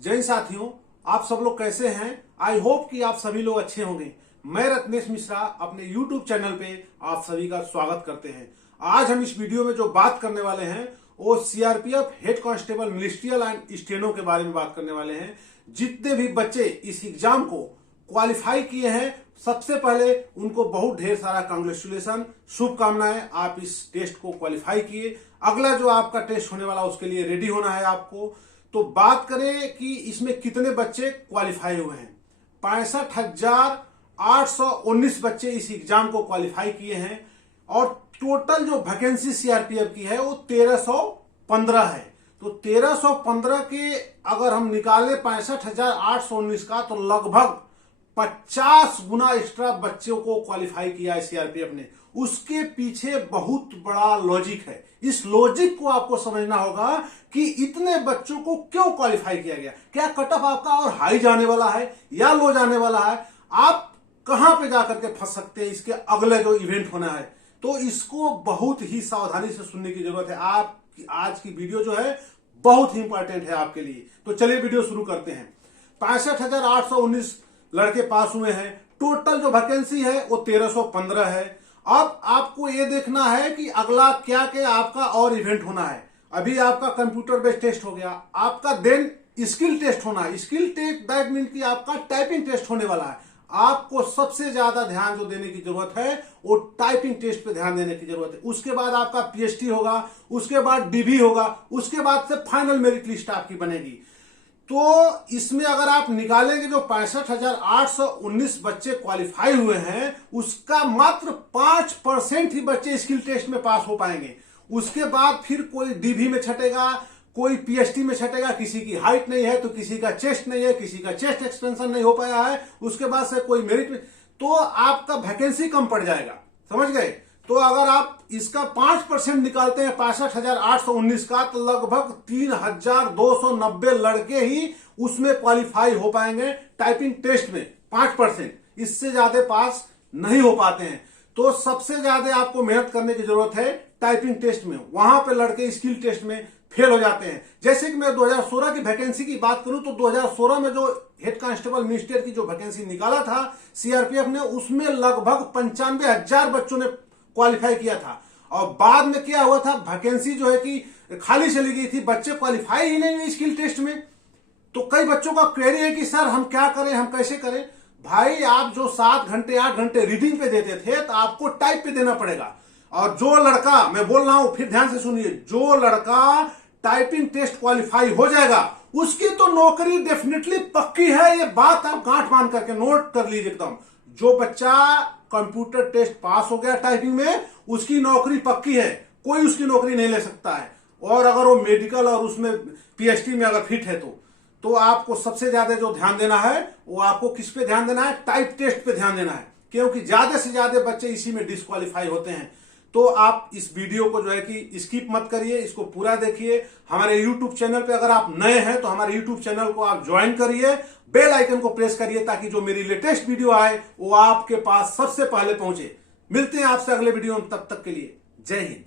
जय हिंद साथियों, आप सब लोग कैसे हैं। आई होप कि आप सभी लोग अच्छे होंगे। मैं रत्नेश मिश्रा अपने YouTube चैनल पे आप सभी का स्वागत करते हैं। आज हम इस वीडियो में जो बात करने वाले हैं वो CRPF head constable ministerial and steno के बारे में बात करने वाले हैं। जितने भी बच्चे इस एग्जाम को क्वालिफाई किए हैं, सबसे पहले उनको बहुत ढेर सारा कांग्रेचुलेशन, शुभकामनाएं। आप इस टेस्ट को क्वालिफाई किए। अगला जो आपका टेस्ट होने वाला उसके लिए रेडी होना है आपको। तो बात करें कि इसमें कितने बच्चे क्वालिफाई हुए हैं। 65,819 बच्चे इस एग्जाम को क्वालिफाई किए हैं और टोटल जो वैकेंसी सीआरपीएफ की है वो 1315 है। तो 1315 के अगर हम निकाले 65,819 का, तो लगभग 50 गुना एक्स्ट्रा बच्चों को क्वालिफाई किया है सीआरपीएफ ने। उसके पीछे बहुत बड़ा लॉजिक है। इस लॉजिक को आपको समझना होगा कि इतने बच्चों को क्यों क्वालिफाई किया गया। क्या कट ऑफ आपका और हाई जाने वाला है या लो जाने वाला है, आप कहां पे जाकर के फंस सकते हैं इसके अगले जो इवेंट होना है। तो इसको बहुत ही सावधानी से सुनने की जरूरत है। आपकी आज की वीडियो जो है बहुत ही इंपॉर्टेंट है आपके लिए। तो चलिए वीडियो शुरू करते हैं। 65,819 लड़के पास हुए हैं। टोटल जो वैकेंसी है वो 1315 है। अब आपको ये देखना है कि अगला क्या क्या आपका और इवेंट होना है। अभी आपका कंप्यूटर बेस्ड टेस्ट हो गया, आपका देन स्किल टेस्ट होना है। स्किल टेस्ट दैट मीन कि आपका टाइपिंग टेस्ट होने वाला है। आपको सबसे ज्यादा ध्यान जो देने की जरूरत है वो टाइपिंग टेस्ट पे ध्यान देने की जरूरत है। उसके बाद आपका पीएचटी होगा, उसके बाद डीबी होगा, उसके बाद से फाइनल मेरिट लिस्ट आपकी बनेगी। तो इसमें अगर आप निकालेंगे जो 65,819 बच्चे क्वालिफाई हुए हैं, उसका मात्र 5% ही बच्चे स्किल टेस्ट में पास हो पाएंगे। उसके बाद फिर कोई डीबी में छटेगा, कोई पीएचडी में छटेगा। किसी की हाइट नहीं है तो किसी का चेस्ट नहीं है, किसी का चेस्ट एक्सपेंशन नहीं हो पाया है, उसके बाद से कोई मेरिट में, तो आपका वैकेंसी कम पड़ जाएगा। समझ गए। तो अगर आप इसका 5% निकालते हैं 65,819 का, तो लगभग 3,290 लड़के ही उसमें क्वालिफाई हो पाएंगे टाइपिंग टेस्ट में। 5%, इससे ज्यादा पास नहीं हो पाते हैं। तो सबसे ज्यादा आपको मेहनत करने की जरूरत है टाइपिंग टेस्ट में। वहां पे लड़के स्किल टेस्ट में फेल हो जाते हैं। जैसे कि मैं 2016 की वैकेंसी की बात करूं तो 2016 में जो हेड कांस्टेबल मिनिस्टर की जो वैकेंसी निकाला था सीआरपीएफ ने, उसमें लगभग 95,000 बच्चों ने क्वालिफाई किया था। और बाद में क्या हुआ था, वैकेंसी जो है कि खाली चली गई थी, बच्चे क्वालिफाई ही नहीं हुए स्किल टेस्ट में। तो कई बच्चों का क्वेरी है कि सर हम क्या करें, हम कैसे करें। भाई आप जो 7 घंटे 8 घंटे रीडिंग पे देते थे, तो आपको टाइप पे देना पड़ेगा। और जो लड़का, मैं बोल रहा हूं फिर ध्यान से सुनिए, जो लड़का टाइपिंग टेस्ट क्वालिफाई हो जाएगा उसकी तो नौकरी डेफिनेटली पक्की है। ये बात आप गांठ बांध करके नोट कर लीजिए एकदम। जो बच्चा कंप्यूटर टेस्ट पास हो गया टाइपिंग में, उसकी नौकरी पक्की है, कोई उसकी नौकरी नहीं ले सकता है। और अगर वो मेडिकल और उसमें पीएचडी में अगर फिट है तो आपको सबसे ज्यादा जो ध्यान देना है वो आपको किस पे ध्यान देना है, टाइप टेस्ट पे ध्यान देना है। क्योंकि ज्यादा से ज्यादा बच्चे इसी में डिस्क्वालीफाई होते हैं। तो आप इस वीडियो को जो है कि स्किप मत करिए, इसको पूरा देखिए। हमारे YouTube चैनल पे अगर आप नए हैं तो हमारे YouTube चैनल को आप ज्वाइन करिए, बेल आइकन को प्रेस करिए, ताकि जो मेरी लेटेस्ट वीडियो आए वो आपके पास सबसे पहले पहुंचे। मिलते हैं आपसे अगले वीडियो में, तब तक के लिए जय हिंद।